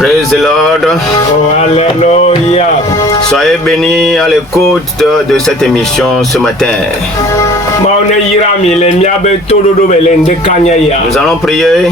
Praise the Lord. Oh, alléluia. Soyez bénis à l'écoute de cette émission ce matin. Nous allons prier.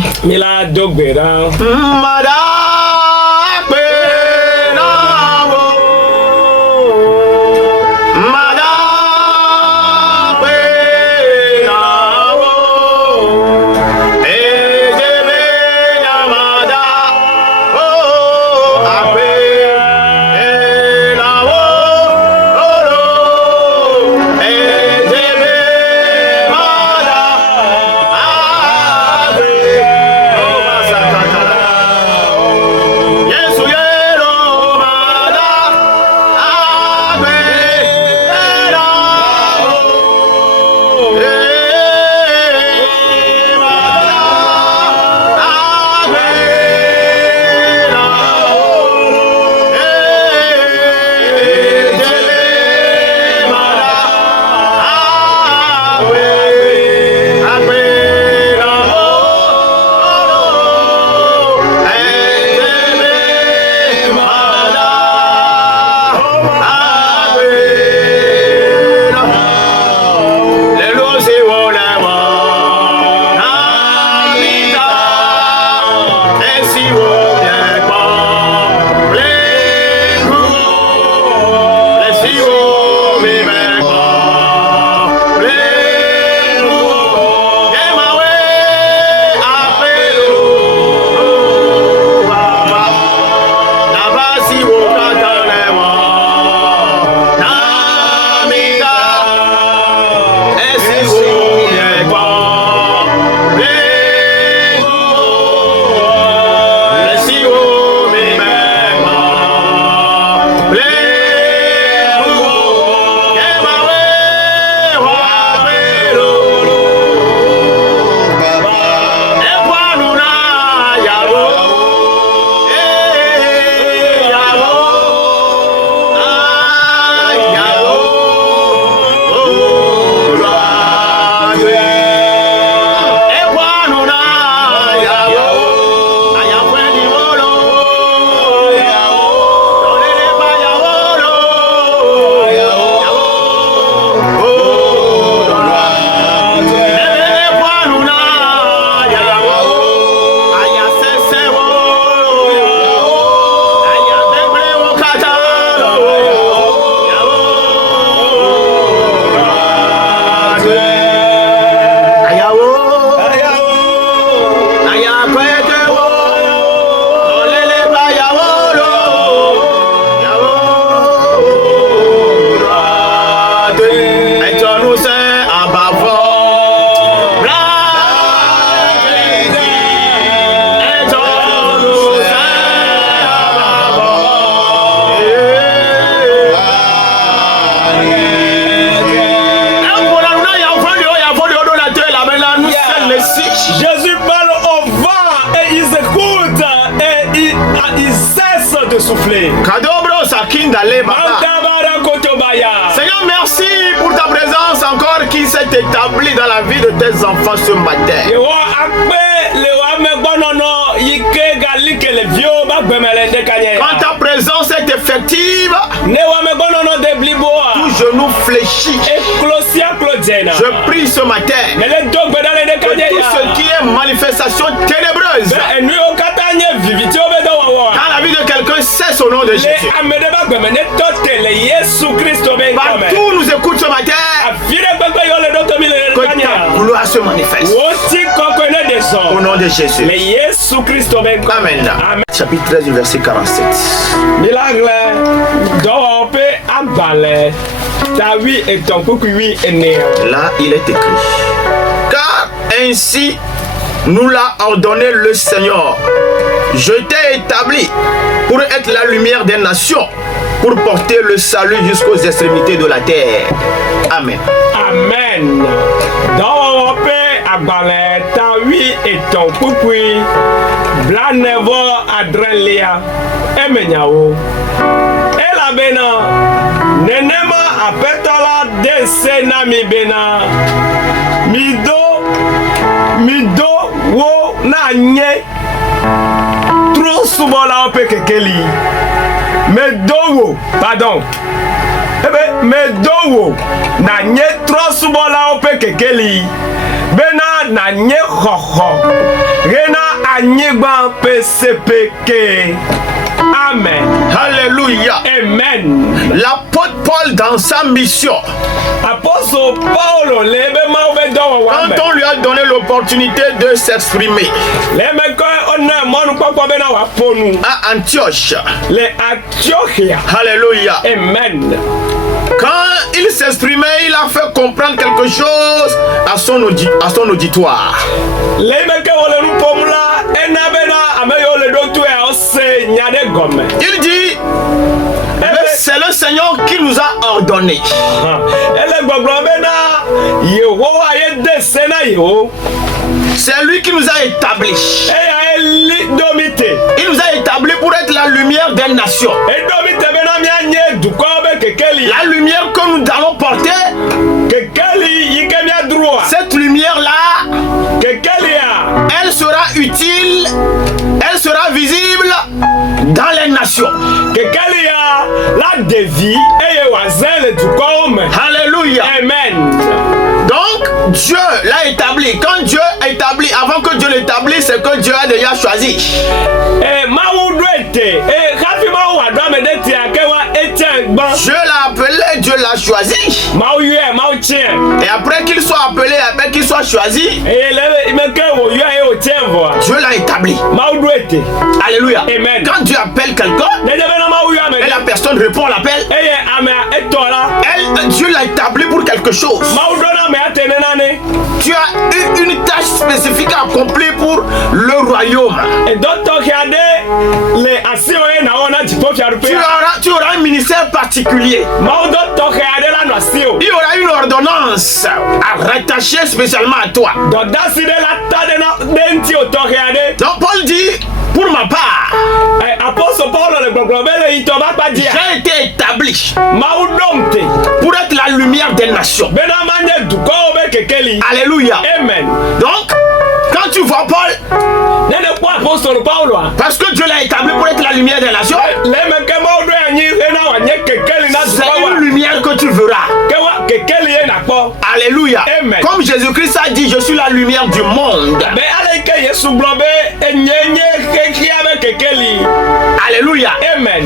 Jésus parle au vent et ils écoutent et ils cessent de souffler. Seigneur, merci pour ta présence encore qui s'est établie dans la vie de tes enfants ce matin. Quand ta présence est effective, tout genou fléchit. Je prie ce matin que tout ce qui est manifestation ténébreuse dans la vie de quelqu'un cesse au nom de Jésus. Partout nous écoute ce matin, que ta gloire se manifeste au nom de Jésus. Amen. Chapitre 13, verset 47. Là, il est écrit: car ainsi nous l'a ordonné le Seigneur. Je t'ai établi pour être la lumière des nations, pour porter le salut jusqu'aux extrémités de la terre. Amen. Amen. Abalẹ tawi etɔn kpukpui blanevɔ adrelia emenyawo elabena nenema aƒetɔ la de se na mi bena mido wo na nye trop trɔsubɔlawo ƒe kekeli. Medo wo, pardon. Medo wo nanye trɔsubɔlawo ƒe kekeli. Bena nanye xɔxɔ. Hena anyigba ƒe sepeke. Amen. Alléluia. Amen. L'apôtre Paul dans sa mission, Apôtre Paul lebe mawo be dɔwɔwɔ quand me. on lui a donné l'opportunité de s'exprimer Leme ko one mɔnu kpɔkpɔ bena wòaƒo nu à Antioche, le Antiochia. Alléluia. Amen. Quand il s'exprimait, il a fait comprendre quelque chose à son auditoire. Leme ke wole nu ƒom la ena bena ame yiwo le ɖo toe ose nya ɖe gɔme. Il dit, c'est le Seigneur qui nous a ordonné. Ele gbɔgblɔ bena Yehowa ye de se na yewo. C'est lui qui nous a établis. Eya eli domite. Il nous a établis pour être la lumière des nations. Edomite bena mianye dukɔwo be kekeli. La lumière que nous allons porter, Kekeli yi ke miadroa. cette lumière-là, Kekelia. elle sera utile, elle sera visible dans les nations. Kekelia la devi eye wazɛ le dukɔwo me. Alléluia. Amen. Donc, Dieu l'a établi. Quand Dieu établit, avant que Dieu l'établisse, c'est que Dieu a déjà choisi. Mawu do ete. Hafi mawu wa do ame ɖe tia ke wa etse gbɔ. Dieu l'a appelé, Dieu l'a choisi. Mawu yɔe, mawu tiɛ. Et après qu'il soit appelé, après qu'il soit choisi, Eye le me ke wo yɔe ye wo tiɛ vɔa. Dieu l'a établi. Mawu do ete. Alléluia. Amen. Quand Dieu appelle quelqu'un, Nedze bena mawu yɔ ame et la ɖe. personne répond à l'appel, Eye amea etɔ la. Dieu l'a établi pour quelque chose. Mawu do na amea te nenane. Tu as eu une tâche spécifique à accomplir pour le royaume. Edɔ tɔxɛ aɖe le asiwo ye na wɔ na dziƒofiaɖuƒea. Tu auras un ministère particulier. Mawu dɔ tɔxɛ aɖe la nɔ asiwo. Il y aura une ordonnance à rattacher spécialement à toi. Dɔdasi ɖe la ta ɖe ŋuti o tɔxɛ aɖe. Donc Paul dit, pour ma part, Apôtre Paul le gbɔgblɔ be le yitɔ ba kpa dzia. j'ai été établi Mawu ɖom te. pour être la lumière des nations. Bena ma nye dukɔwo be kekeli. Alléluia. Amen. Donc, quand tu vois Paul, Ne ne kpɔ apostole Pauloa. parce que Dieu l'a établi pour être la lumière des nations, Le me ke Mawu ɖo anyi hena wòanye kekeli na c'est dukɔwoa. une lumière que tu verras. Ke wa kekeli ye nakpɔ. Alléluia. Amen. Comme Jésus-Christ a dit, je suis la lumière du monde. Be ale yi ke Yesu gblɔ be enye xexia be kekeli. Alléluia. Amen.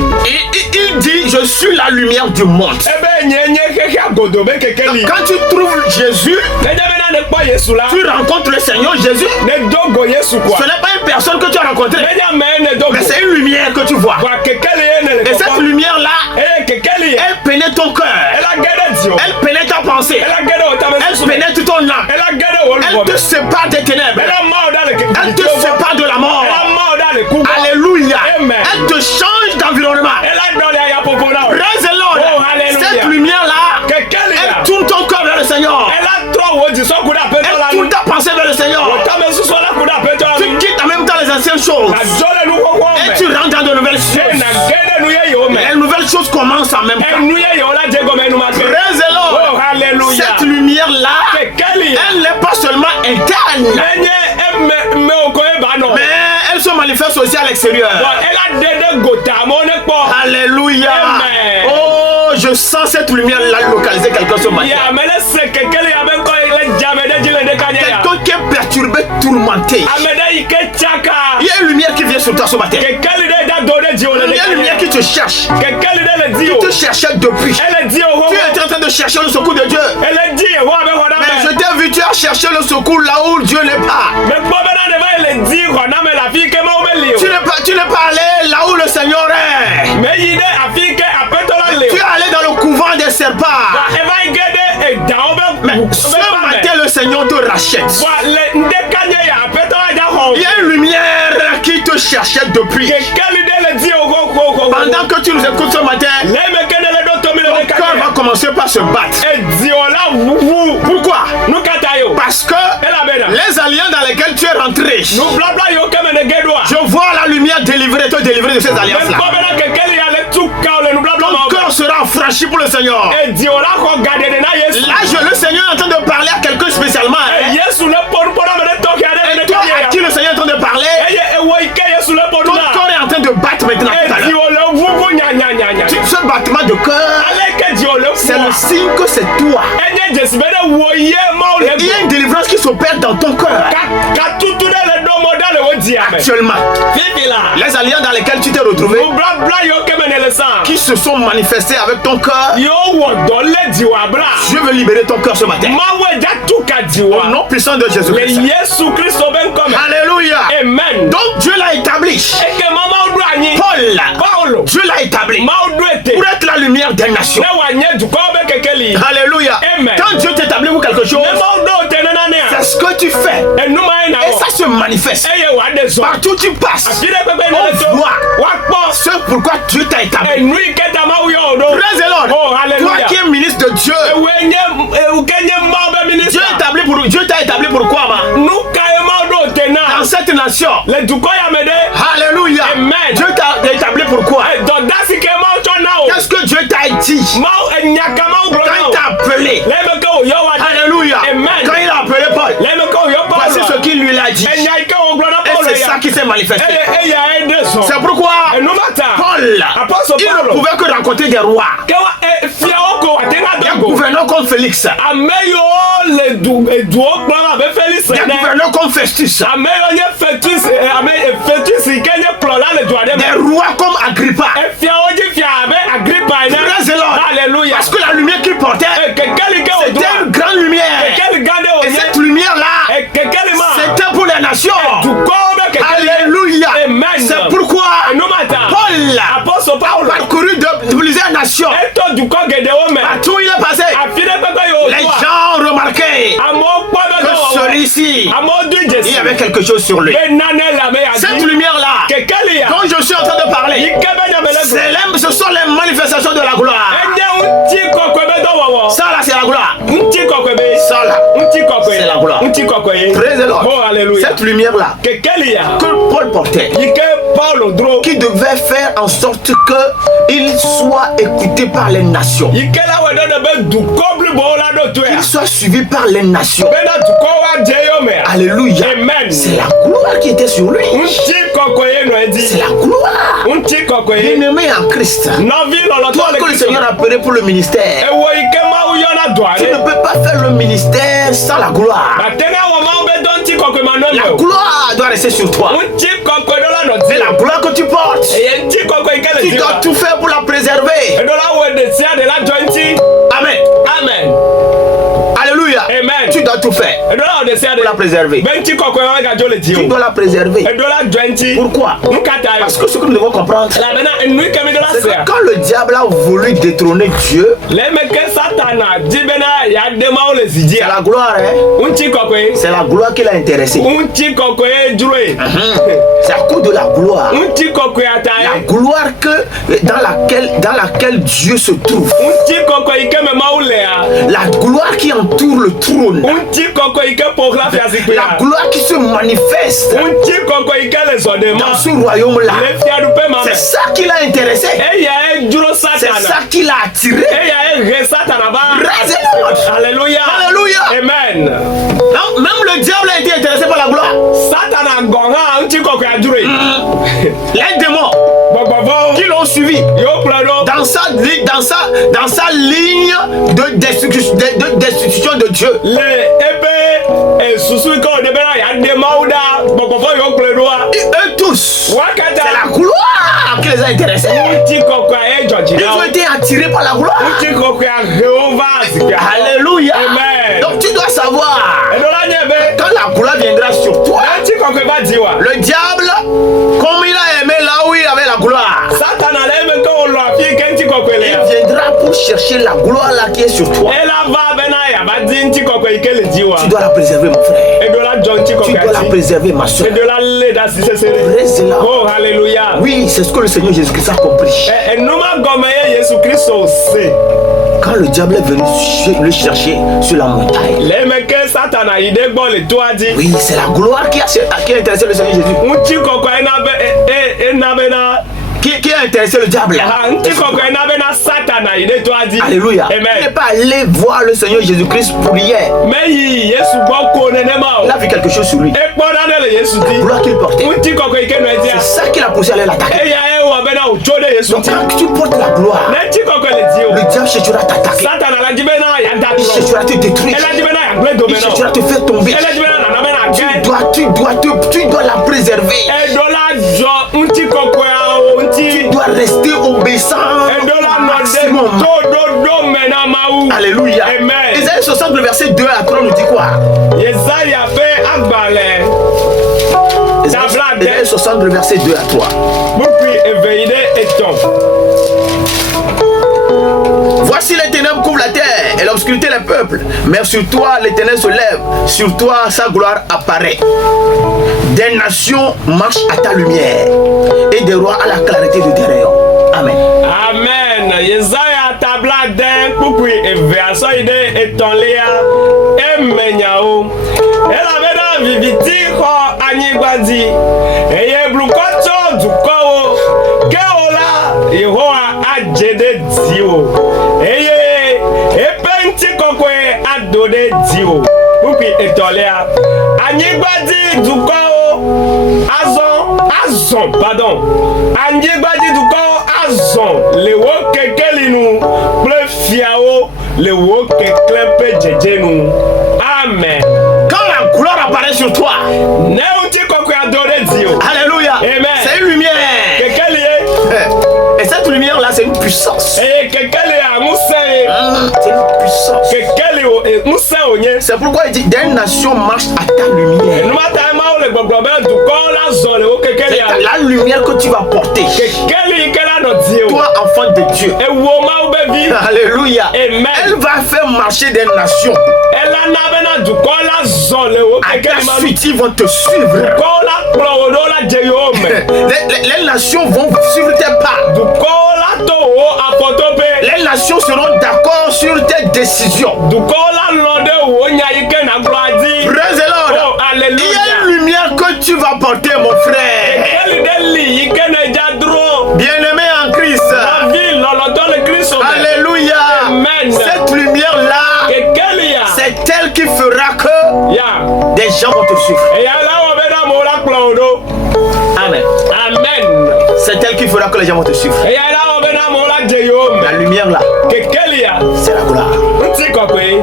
Il dit, je suis la lumière du monde. Ebe nye xexia godo be kekeli. Quand tu trouves Jésus, Nedze bena ne kpɔ Yesu la. tu rencontres le Seigneur Jésus. Ne do go Yesu Ce koa. n'est pas une personne que tu as rencontrée, Nedze ame ne do go. mais c'est une lumière que tu vois. Wa kekeli ye ne le Et cette kɔkɔ. lumière-là, Eye kekeli ye. elle pénètre ton cœur. Ela ge ɖe dziwò. Elle pénètre ta pensée. Ela ge ɖe wò tame Elle susu me. pénètre ton âme. Ela ge ɖe wò Elle lubɔ te me. sépare des ténèbres. Ela ma wo ɖa le Elle te kekeli. sépare de la mort. Ela ma wo ɖa le ku gbɔ. Alléluia. Amen. Elle te change d'environnement. Ela ɖɔli ayaƒoƒo na wo. Praise the Oh, Lord. alléluia. Cette lumière-là, Kekeli ya. elle tourne ton cœur vers le Seigneur. Ela trɔ wò dzisɔ ku ɖe aƒetɔ la Elle tourne nu. ta pensée vers le Seigneur. Wò tame susu la ku ɖe aƒetɔ la Tu nu. quittes en même temps les anciennes choses. Adzɔ le nuxɔxɔ Et me. tu rentres dans de nouvelles Eye choses. na ge ɖe nu yeyewo me. Les nouvelles choses commencent en même temps. Enu yeyewo la dze gɔme enumake. Praise the Oh, Lord. alléluia. Cette lumière-là, Kekeli ya. elle n'est pas seulement interne, Enye eme wòkɔ eba nɔ. mais elle se manifeste aussi à l'extérieur. Bɔn ela de ɖe gota amewo ne kpɔ. Alléluia. Amen. Oh, je sens cette lumière-là localiser quelqu'un ce matin. Ya ame ɖe se kekeli ya be ŋkɔ le dze ame ɖe dzi le ɖeka nye ya. Quelqu'un qui est perturbé, tourmenté. Ame ɖe yi ke tsaka. Il y a une lumière qui vient sur toi ce matin. Kekeli ɖe da do ɖe dziwò le Il y a ɖeka une nye lumière ya. qui te cherche. Kekeli ɖe le Tu dziwò. te cherchais depuis. Ele dziwò Tu xoxo. étais en train de chercher le secours de Dieu. Ele dzi Yehowa be xɔ Mais je ɖame. t'ai vu, tu as cherché le secours là où Dieu n'est pas. Me kpɔ bena ne va yi le dzi xɔname le afi ke Mawu meli Tu o. n'es pas allé là où le Seigneur est. Me yi ɖe afi ke aƒetɔ la le Tu es o. allé dans le couvent des serpents. Eva yi ge ɖe edawo Mais be ce be ba me. matin, le Seigneur te rachète. Bɔn le ŋdeka nye ya aƒetɔ la dza xɔ o. Il y a une lumière qui te cherchait depuis. Kekeli ɖe le dziwò xoxoxo. Pendant que tu nous écoutes ce matin, Le me ke ne le ɖo tomi le ton ɖeka cœur nye va ya. commencer par se battre. Edziwò la ʋuʋu. Pourquoi? Nu ka ta ye o. Parce que Elabena. les alliances dans lesquelles tu es rentré, Nubabla yiwo ke me ne ge ɖoa. je vois la lumière te délivrer de ces alliances-là. Mekpɔ bena kekeli ya le tu kawo le nubabla Ton ma cœur sera affranchi pour le Seigneur. Edziwò la xɔ gaɖeɖe na Yesu. Là, le Seigneur est en train de parler à quelqu'un spécialement. Hein? Yesu le ƒo nu ƒo na ame ɖe tɔxɛ aɖe Et le toi ɖeka nye à qui ya. le Seigneur est en train de parler, Eye ewɔ yi ke Yesu le ƒo nu ton na. corps est en train de signe que c'est toi. enye jesibe de woye mawo le Il y a une délivrance qui s'opère dans ton cœur. ka tutu de le domo da le wodi ame Actuellement, fifi la les alliances dans lesquelles tu t'es retrouvé, bla bla yo kemene le sang qui se sont manifestés avec ton cœur, yo wo do le diwa bra je veux libérer ton cœur ce matin. mawo ja tuka Au diwa nom puissant de le Jésus-Christ. Yesu Kristo ben comme Alléluia. amen Donc Dieu l'a établi. eke mama do anyi Paul, Paulo Dieu l'a établi mawo do ete pour être la lumière des nations. ne wa nye du ko be kekeli Alléluia. Amen. Quand Dieu t'établit pour quelque chose, ne mawo do te nana ne c'est ce que tu fais. enuma ina Et ça se manifeste. eye wa de so Partout où tu passes. akire pepe ne On so voit. wa po C'est pourquoi Dieu t'a établi. enu iketa mawo yo do Praise the Lord. oh Toi hallelujah qui es ministre de Dieu, kenye mawo be ministre Dieu t'a établi pour quoi, ma? nuka e mawo do te Dans na cette nation. le duko ya me de Alléluia. Amen. Dieu t'a établi pour quoi? do dasi ke mawo cho na o Qu'est-ce que Dieu t'a dit? mawo enyaka mawo bro Quand il na t'a appelé. le me ke o yo wa Alléluia. Amen. Quand il a appelé Paul, le me ke o yo pa voici ce qu'il lui a dit. enya ike o bro na Et Paulo c'est ça ya qui s'est manifesté. eya ede so C'est pourquoi enumata Paul, Apostle il ne Paulo. pouvait que rencontrer des rois, kewa fia oko atenga des dogo gouverneurs comme Félix, ameyo le du o kplɔ abe Felix des ene gouverneurs comme Festus, ameyo nye fetus ame fetus ke nye kplɔla le du aɖe des me rois comme Agrippa. efiawo dzi fia abe Agrippa ene Praise the Lord. Alléluia Parce que la lumière qu'il portait, kekeli ke o c'était une do grande lumière. kekeli gã ɖe o Et nye cette lumière-là, kekeli ma c'était pour les nations. dukɔwo be kekeli Alléluia. Amen. C'est pourquoi enumata Paul Apostle a Paulo parcouru de plusieurs nations. eto dukɔ geɖewo me Partout où il est passé, afi ɖe kpekpe yi o les doa gens ont remarqué amewo kpɔ be que dɔwɔwɔ celui-ci, amewo do il y dzesi avait quelque chose sur lui. be nane le ame ya Cette di lumière-là, kekeli ya dont je suis en train de yi parler, ke be nyame le go ce sont les manifestations de la gloire. enye ŋuti kɔkɔe be dɔwɔwɔ Ça là, c'est la gloire. ŋuti kɔkɔe be Ça là, ŋuti kɔkɔe c'est la gloire. ŋuti kɔkɔe ye Praise the Lord. oh alléluia Cette lumière-là kekeli ya que Paul portait, yi ke Paulo dro qui devait faire en sorte qu'il soit écouté par les nations, yi ke la wɔ ɖe ne be dukɔ blibowo la ɖo to ya qu'il soit suivi par les nations. bena dukɔwo adze yo me ya Alléluia. Amen. C'est la gloire qui était sur lui. ŋuti kɔkɔe ye nɔ C'est edzi la gloire. ŋuti kɔkɔe ye Bien-aimé en Christ. nɔvi Toi lɔlɔtɔ le que le Kristo Seigneur a appelé pour le ministère, ewo yi ke mawu yɔna do tu ne aɖe peux pas faire le ministère sans la gloire. ate ŋa wɔ mawu be dɔ ŋuti kɔkɔe ma nɔ La me o gloire doit rester sur toi. ŋuti kɔkɔe ɖo la nɔ C'est dzi la gloire que tu portes. eye ŋuti kɔkɔe yi ke le Tu dzi dois la tout faire pour la préserver. eɖo la wɔ ɖe sia ɖe la dzɔ ŋuti Amen. amen Alléluia. Amen. Tu dois tout faire eɖo la wɔ ɖe sia pour la ɖe préserver. be ŋuti kɔkɔe ma gadzo le dzi Tu o dois la préserver. eɖo la dzɔ ŋuti Pourquoi? nkata Parce yo que ce que nous devons comprendre, elabena enu yi ke mi ɖo la c'est que sea quand le diable a voulu détrôner Dieu, le eme ke Satana di bena yeaɖe mawu le zi c'est dzia la gloire, hein? ŋuti kɔkɔe C'est la gloire qui l'a intéressé. ŋuti kɔkɔe ye dzroe C'est à cause de la gloire. ŋuti kɔkɔe ata La ye gloire dans laquelle Dieu se trouve. ŋuti kɔkɔe yi ke me mawu lea La gloire qui entoure le trône. ŋuti kɔkɔe yi ke ƒoxla fiazikpui La la gloire qui se manifeste ŋuti kɔkɔe yi ke le zɔɖe dans ma ce royaume-là. le fiaɖuƒe ma me C'est ça qui l'a intéressé. eya ye dzro C'est ça Satana qui l'a attiré. eya ye he Satana va Praise the Lord. alléluia Alléluia. amen Non, même le diable a été intéressé par la gloire. Satana gɔn hã ŋuti kɔkɔe adzroe Les démons gbɔgbɔvɔwo qui l'ont suivi yewo kplɔe ɖo dans sa ligne de destitution de Dieu. le ebe susu yi ke wòɖe bena yeaɖe mawu ɖa gbɔgbɔvɔ yewo kplɔe ɖoa Eux tous, wa c'est katã la gloire qui les a intéressés. ŋuti kɔkɔe ye dzɔdzi Ils na ont wo été attirés par la gloire. ŋuti kɔkɔe ahewo va zikpia Alléluia. Amen. Donc tu dois savoir, eɖo la nye be quand la gloire viendra sur toi, ŋuti kɔkɔe va dzi wa le diable, comme il a aimé là où il avait la gloire, Satana le eme ke wòlɔ afi yi ke ŋuti kɔkɔe le il ya viendra pour chercher la gloire là qui est sur toi. ela va bena yeava di ŋuti kɔkɔe yi ke le dzi wa Tu dois la préserver, mon frère. eɖo la dzɔ ŋuti Tu kɔkɔe dois la asi préserver, ma soeur. eɖo la lé ɖe asi sesẽ Praise the ɖe Lord. oh hallelujah Oui, c'est ce que le Seigneur Jésus-Christ a compris. enuma gɔme ye Yesu Kristo se Quand le diable est venu le chercher sur la montagne, le eme ke Satana yi ɖe gbɔ le toa dzi oui, c'est la gloire qui a intéressé le Seigneur Jésus. ŋuti kɔkɔe ena be ena bena Qui a intéressé le diable. ŋuti kɔkɔe ena bena Satana yi ɖe toa dzi Alléluia. Il n'est amen pas allé voir le Seigneur Jésus-Christ pour hier. meyi Yesu gbɔ ko nenema Il o a vu quelque chose sur lui. ekpɔ ɖane le Yesu La dzi gloire qu'il portait. ŋuti kɔkɔe yi ke nɔ C'est edzia ça qui l'a poussé à aller l'attaquer. eya ye wɔ bena wòtso ɖe Yesu Donc ŋuti quand tu portes la gloire, ne ŋuti kɔkɔe le dzi o Le diable cherchera à t'attaquer. Satan ala jibe na ya da Il cherchera à te détruire. Ela jibe na ya gble do Il me cherchera à no. te faire tomber. Ela jibe na na me na ge. Tu dois la préserver. E do la jo nti kokwe a o nti. Tu dois rester obéissant E do la au no maximum. de do me na mawu. Alléluia. Amen. Isaïe 60, le verset 2 à 3 nous dit quoi? Yesaya fe agbale. Isaïe 60, le verset 2 à 3. Bukwi eveide eton. Voici les ténèbres couvrent la terre et l'obscurité les peuples. Mais sur toi l'Éternel se lève, sur toi sa gloire apparaît. Des nations marchent à ta lumière et des rois à la clarté de tes rayons. Amen. Amen. Yesaya tablade bukwi eve asoide eton lea emenyao. Ela bena viviti ko anyigbadi. Eye blukoto dukowo. Keola Yehowa ajede diwo. Eye epenti kokwe adode diwo. Bukwi etolea. Anyigbadi dukowo. Azon, pardon. Anyigbadi dukowo azon. Lewo kekelinu. Ple fiao. Lewo keklepe jejenu. Amen. Quand la gloire apparaît sur toi, Neuti kokwe adode diwo. alléluia, Amen. c'est une lumière. Kekelie. Et cette lumière là, c'est une puissance. Eye kekele a muse. C'est une puissance. Kekele o muse onye. C'est pourquoi il dit des nations marchent à ta lumière. Numata ma o le gbogbo be du ko la zole o kekele C'est a. la lumière que tu vas porter. Kekele ikela no die o. Toi, enfant de Dieu. E wo ma o be vi. Alléluia. Amen. Elle va faire marcher des nations. Ela na be na du ko la zole o À kekele ta ma. suite, ils vont te suivre. Ko la klo o do la je yo me. Les nations vont suivre tes pas. Du ko la to o apoto pe. Les nations seront d'accord sur tes décisions. Du ko la londe o nya ike na gloadi. Praise the Lord. Oh, Il y a alléluia. une lumière que tu vas porter, mon frère. Kekele de li ike na jadro. Bien-aimé en Christ. La vie lolo dans le Christ. Alléluia. Amen. Cette lumière-là, Kekele ya. c'est elle qui fera que Ya. des gens vont te suivre. Eya la wo be na mo la kplo do. Amen. Amen. C'est elle qui fera que les gens vont te suivre. Eya la wo be na mo la je yo La me. lumière là, Kekele ya. c'est la gloire. Nti ko pe.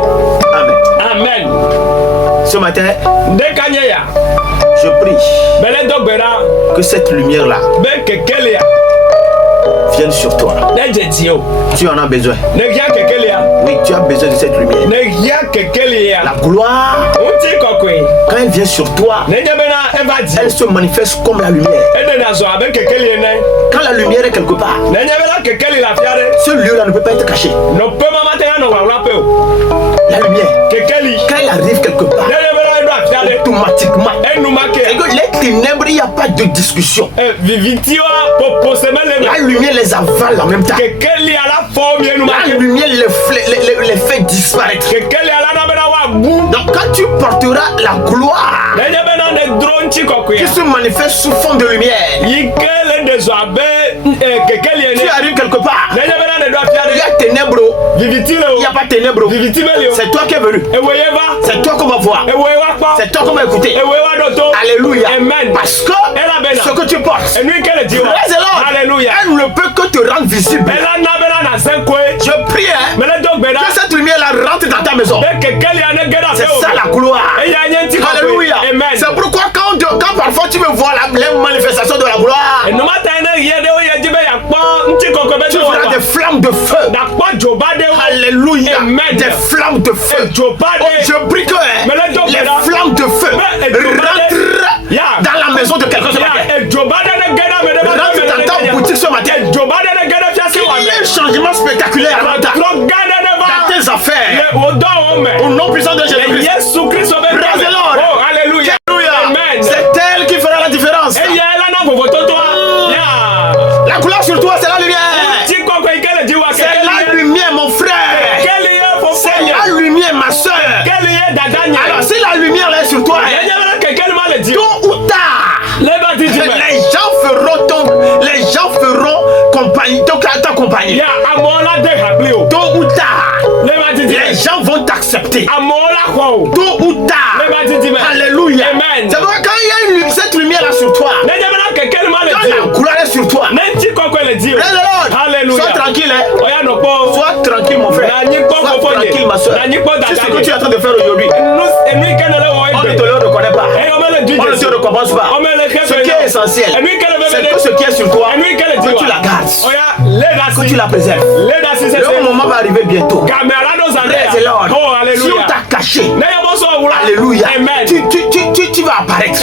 Amen. Amen. Ce matin, De kanye ya. je prie Bele do gbera. que cette lumière là Be kekele ya. vienne sur toi. Ne je ti o. Tu en as besoin. Ne gia kekele ya. Oui, tu as besoin de cette lumière. Ne gia kekele ya. La gloire, Nti ko pe. quand elle vient sur toi, Ne je be na eva di. elle se manifeste comme la lumière. Ede na so abe kekele ne. Quand la lumière est quelque part, Ne je be na kekele la fiare. ce lieu-là ne peut pas être caché. No pe mama te no wa pe o. La lumière, Kekele. quand elle arrive quelque part, Ne je be na do afiare. automatiquement, Enu make. c'est que les ténèbres, il n'y a pas de discussion. Vivitiwa popo semele La lumière les avale en même temps. kekeli ala forme enu La make. lumière les fait disparaître. Kekeli ala na bena wa bu. Donc quand tu porteras la gloire Na nye bena ne dronchi kokuya. qui se manifeste sous forme de lumière, Yikele de zo abe kekeli tu ene. arrives quelque part, Na nye bena ne do il y afiare. a ténèbres, Vivitile il n'y a o. pas ténèbres. Vivitile o. C'est toi qui es venu. Eweye va. C'est toi qu'on va voir. Eweye wa kpo. C'est toi qu'on va écouter. Eweye wa doto. Alléluia. Amen. Parce que Ela bena. ce que tu portes, Enu ikele diwa. praise the Lord, Alléluia. elle ne peut que te rendre visible. Ela na bena na senkwe. Je prie hein, Mele do gbeda. que cette lumière-là rentre dans ta maison. Be kekeli ane geda C'est fe o. ça la gloire. Eya nye nti kokuya. Alléluia. Amen. C'est pourquoi quand parfois tu me vois les manifestations de la gloire, Numata ene yede o ye jibe ya kpo nti koko be tu do verras wa. des flammes de feu. Da kpo joba de o. Alléluia. Amen. Des flammes de feu. Joba Oh, de. je prie que hein, Mais le job les est là. flammes de feu Mais, et joba de. rentrent Ya. dans la maison de quelqu'un ce matin. Ya e joba de ne geda me de ba. Rentre dans ta boutique ce matin. Joba de ne geda fiase wa Il y a un me. changement spectaculaire à ta- Tro gada de dans ba. tes affaires. Ye o do o me. Au nom puissant de Jésus-Christ. Yesu Kristo be. Praise the Lord. Oh alléluia. Alléluia. Amen. C'est elle qui fera la différence. E ye la na vovo toto a. Ya. La couleur sur toi, c'est la lumière. Ti koko ikele diwa C'est la kekeli. lumière, mon frère. Kekeli ye fo C'est fo. la lumière, ma soeur. Kekeli ye dada nya. Alors, si la lumière là est sur toi, hein, Ye bena kekeli ma le di. tôt ou tard, Leba di di me. les gens feront compagnie, ta compagnie. Ya amola de habli o. Tôt ou tard, Leba di di me. les gens vont t'accepter. Amola kwa o. Tôt ou tard. Leba di di me. Alléluia. Amen. C'est pourquoi quand il y a cette lumière là sur toi, Ne je bena kekeli ma le quand di la o. couleur est sur toi, Ne ti koko le di o. praise the Lord. Hallelujah. Alléluia. Sois tranquille, hein. Oya no po. Sois tranquille, mon frère. Sois tranquille, ma soeur. C'est ce que tu es en train de faire aujourd'hui. On ne te le reconnaît pas. On ne te récompense pas. Ce qui est essentiel, c'est que ce qui est sur toi, que tu la gardes, que tu la préserves. Le moment va arriver bientôt. Praise the Lord. Si on t'a caché, alléluia, tu vas apparaître.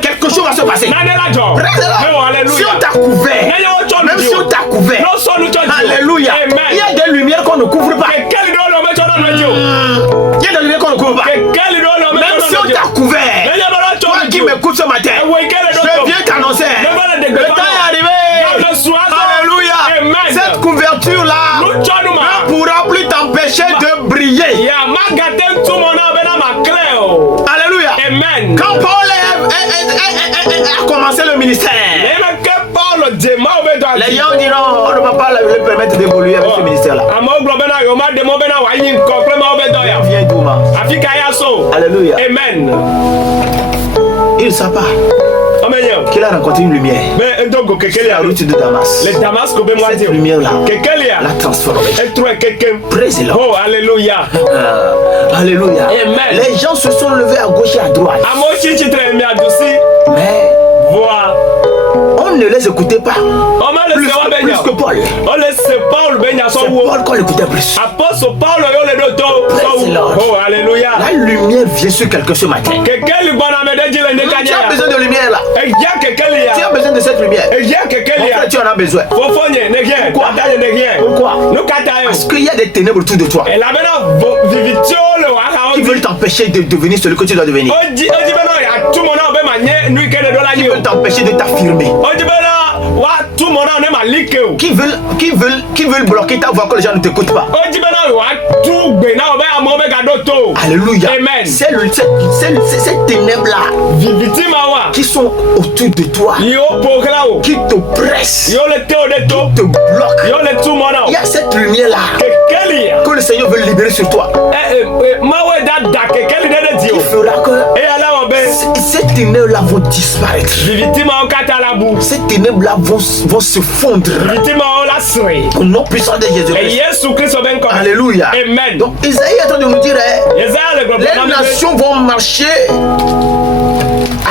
Quelque chose va se passer. Praise the Lord. Si on t'a couvert, même si on t'a couvert, alléluia, il y a des lumières qu'on ne couvre pas. Il y a des lumières qu'on ne couvre pas. Même si on t'a couvert, toi qui m'écoutes ce matin, je viens t'annoncer, le temps est arrivé. Alléluia. Cette couverture-là ne pourra plus t'empêcher de briller. Alléluia. Amen. Quand Paul a commencé le ministère, les gens diront, on ne va pas lui permettre d'évoluer avec ce ministère-là. Viens Douma. Alléluia. Amen. Il ne sait pas qu'il a rencontré une lumière. C'est la route de Damas. Cette lumière-là l'a transformé. Praise the Lord. Oh, alléluia. Alléluia. Amen. Les gens se sont levés à gauche et à droite. Mais on ne les écoutait pas. Plus que Paul. C'est Paul qu'on écoutait plus. Apôtre Paul, oh, alléluia. La lumière vient sur quelqu'un ce matin. Tu as besoin de lumière là. Tu as besoin de cette lumière. Mon frère, tu en as besoin. Pourquoi? Parce qu'il y a des ténèbres autour de toi qui veulent t'empêcher de devenir celui que tu dois devenir. Qui veulent t'empêcher de t'affirmer. Qui veulent bloquer ta voix que les gens ne t'écoutent pas. Alléluia. Amen. C'est ces ténèbres-là qui sont autour de toi, qui t'oppressent, qui te bloquent. Il y a cette lumière-là que le Seigneur veut libérer sur toi. Qui fera que ces ténèbres-là vont disparaître. Ces ténèbres-là vont se fondre au nom puissant de Jésus-Christ. Alléluia. Amen. Donc Isaïe est en train de nous dire, les nations vont marcher à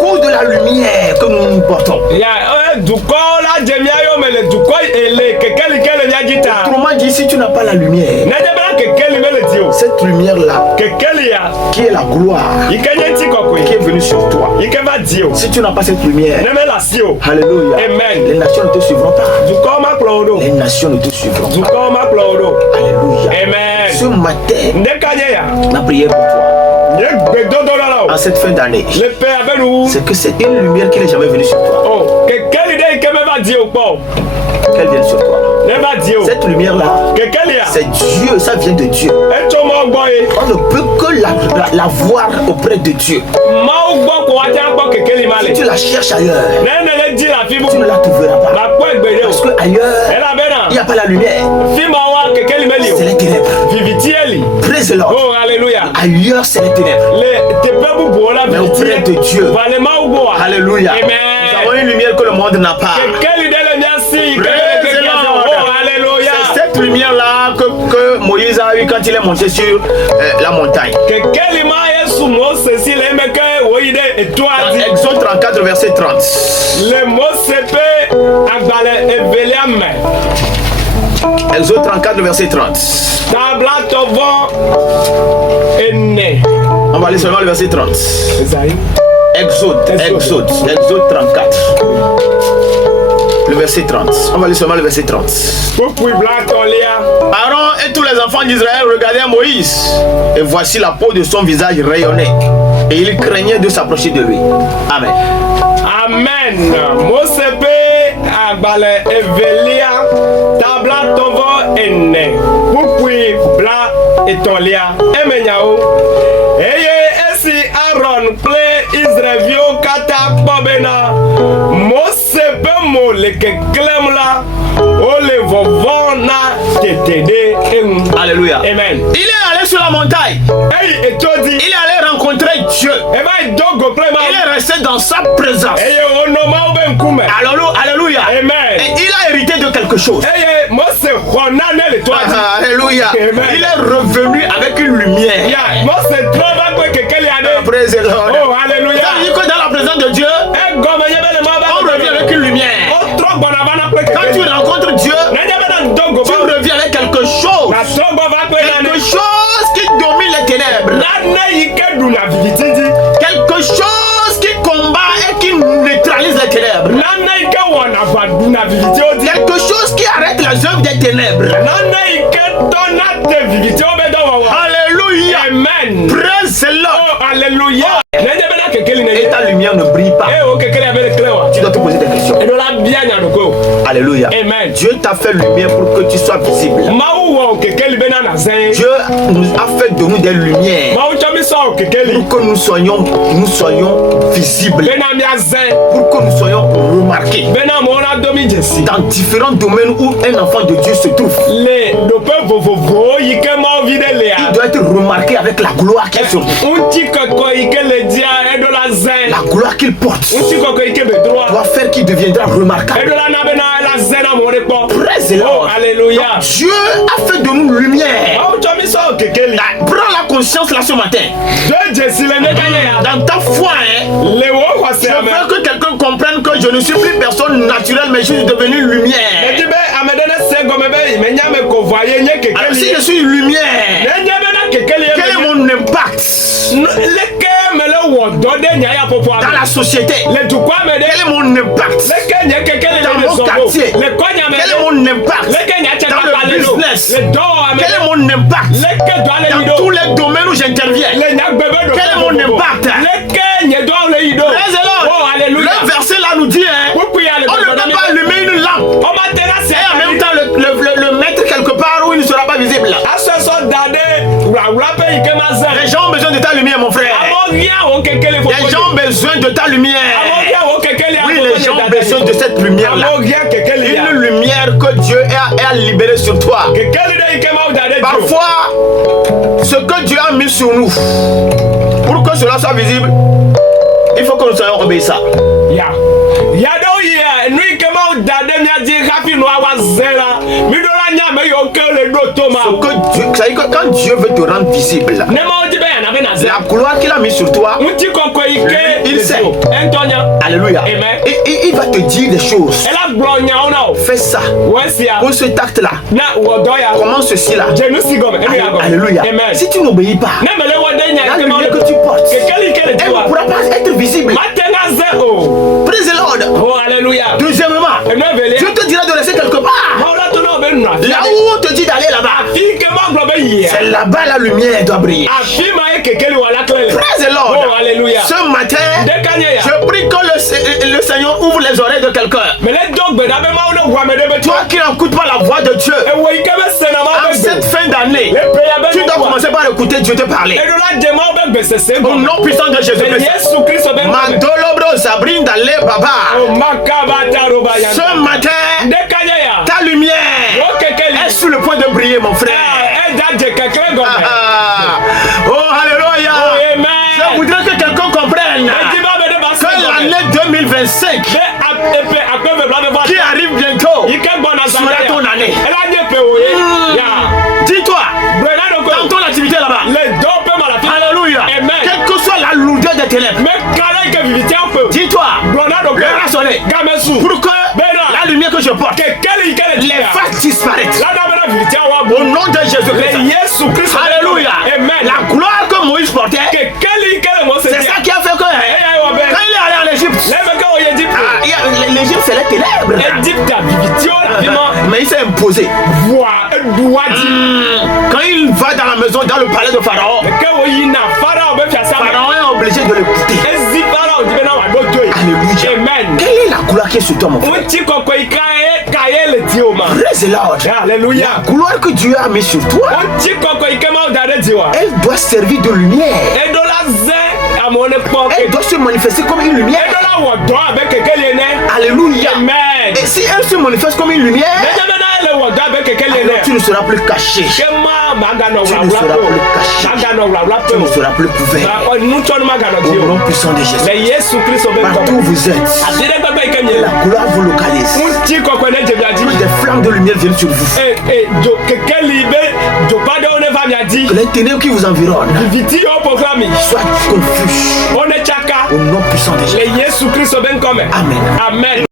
cause de la lumière que nous portons. Autrement dit, si tu n'as pas la lumière, cette lumière-là, qui est la gloire, qui est venue sur toi, si tu n'as pas cette lumière, alléluia, Amen. les nations ne te suivront pas. Les nations ne te suivront pas. Alléluia. Amen. Ce matin, ma prière pour toi, en cette fin d'année, c'est que c'est une lumière qui n'est jamais venue sur toi. Qu'elle vienne sur toi. Cette lumière-là, c'est Dieu, ça vient de Dieu. On ne peut que la voir auprès de Dieu. Si tu la cherches ailleurs, tu ne la trouveras pas. Parce qu'ailleurs, il n'y a pas la lumière. C'est les ténèbres. Praise the Lord. Oh, alléluia. Ailleurs, c'est les ténèbres. Mais auprès de Dieu, alléluia, Amen. nous avons une lumière que le monde n'a pas. C'est cette lumière-là que Moïse a eu quand il est monté sur la montagne. Dans Exode 34, verset 30. Exode 34, verset 30. On va aller seulement le verset 30. Exode 34. Le verset 30. On va aller seulement le verset 30. Aaron et tous les enfants d'Israël regardaient Moïse. Et voici la peau de son visage rayonnait. Et il craignait de s'approcher de lui. Amen. Amen. Mosepe agbale evelia tabla tovo ene. Pupui bla etolia. Emenyao. Eye esi Aaron ple Israelio kata pobena. Mosepe mole le keklem la. O le vovon na tetede. Alléluia. Amen. Il est allé sur la montagne. Hey, et toi dit. Il est allé rencontrer Dieu. Eh ben, dogo prema. Il est resté dans sa présence. Hey, onoma oben kume. Alléluia. Amen. Et il a hérité de quelque chose. Hey, moi c'est Juanane le toi dit. Alléluia. Amen. Il est revenu avec une lumière. Yeah, moi c'est trop va que quelqu'un y a. Praise the Lord. Oh, alléluia. Ça veut dire que dans la présence de Dieu, Eh, gomme, y a ben le maba. on revient avec une lumière. Oh, trop bon avant de Quand tu rencontres Dieu, tu reviens avec quelque chose. Quelque chose qui domine les ténèbres. Quelque chose qui combat et qui neutralise les ténèbres. Quelque chose qui arrête les œuvres des ténèbres. Alléluia. Amen. Praise the Lord. Oh, alléluia. Et ta lumière ne brille pas. Tu dois te poser des questions. Alléluia. Amen. Dieu t'a fait lumière pour que tu sois visible. Dieu nous a fait de nous des lumières pour que nous soyons visibles, pour que nous soyons remarqués dans différents domaines où un enfant de Dieu se trouve. Il doit être remarqué avec la gloire qu'il est sur lui. La gloire qu'il porte doit faire qu'il deviendra remarquable. Praise the Lord. Alléluia. Dieu a fait de nous lumière. Prends la conscience là ce matin. Dans ta foi, je veux que quelqu'un comprenne que je ne suis plus personne naturelle, mais je suis devenu lumière. Alors, si je suis lumière, quel est mon impact dans la société? Quel est mon impact dans mon quartier? Quel est mon impact dans le business? Quel est mon impact dans tous les domaines où j'interviens? Quel est mon impact? Praise the Lord. Le verset là nous dit, on ne peut pas allumer une lampe et en même temps le mettre quelque part où il ne sera pas visible. Les gens ont besoin de ta lumière, mon frère. Les gens ont besoin de ta lumière. Oui, les gens ont besoin de cette lumière-là. Une lumière que Dieu a libérée sur toi. Parfois, ce que Dieu a mis sur nous, pour que cela soit visible, il faut que nous soyons obéissants. Ça veut dire que quand Dieu veut te rendre visible, la gloire qu'il a mis sur toi, il sait. Alléluia. Et il va te dire des choses. Fais ça. Pour cet acte-là. Comment ceci là. Alléluia. Si tu n'obéis pas, la lumière que tu portes, elle ne pourra pas être visible. Praise the Lord. Oh, alléluia. Deuxièmement, Dieu te dira de rester quelque part. Là où on te dit d'aller là-bas, c'est là-bas la lumière doit briller. Praise the Lord. Oh, alléluia. Ce matin, je prie que le Seigneur ouvre les oreilles de quelqu'un. Toi qui n'écoutes pas la voix de Dieu, en cette fin d'année, tu dois commencer par écouter Dieu te parler. Au nom puissant de Jésus-Christ. Mandolobro Sabrinda le Baba. Ce matin, ta lumière est sur le point de briller, mon frère. Oh, alléluia. Je voudrais que quelqu'un comprenne que l'année 2025 qui arrive bientôt sera ton année. Dis-toi, dans ton activité là-bas, alléluia, quelle que soit la lourdeur des ténèbres, dis-toi, le rassonner pour que la lumière que je porte, les fasse disparaître. Au nom de Jésus-Christ. Alléluia. La gloire que Moïse portait, c'est ça qui a fait que quand il est allé en Égypte, l'Égypte c'est les ténèbres. Mais il s'est imposé. Quand il va dans la maison, dans le palais de Pharaon, Pharaon est obligé de l'écouter. Alléluia. Quelle est la gloire qui est sur toi, mon frère? Praise the Lord. Alléluia. La gloire que Dieu a mis sur toi, elle doit servir de lumière. Elle doit se manifester comme une lumière. Alléluia. Amen. Et si elle se manifeste comme une lumière, alors tu ne seras plus caché. Tu ne seras plus caché. Tu ne seras plus couvert. Au nom puissant de Jésus. Partout où vous êtes, la gloire vous localise. Des flammes de lumière viennent sur vous. Que les ténèbres qui vous environnent soient confus. Au nom puissant de Jésus. Amen.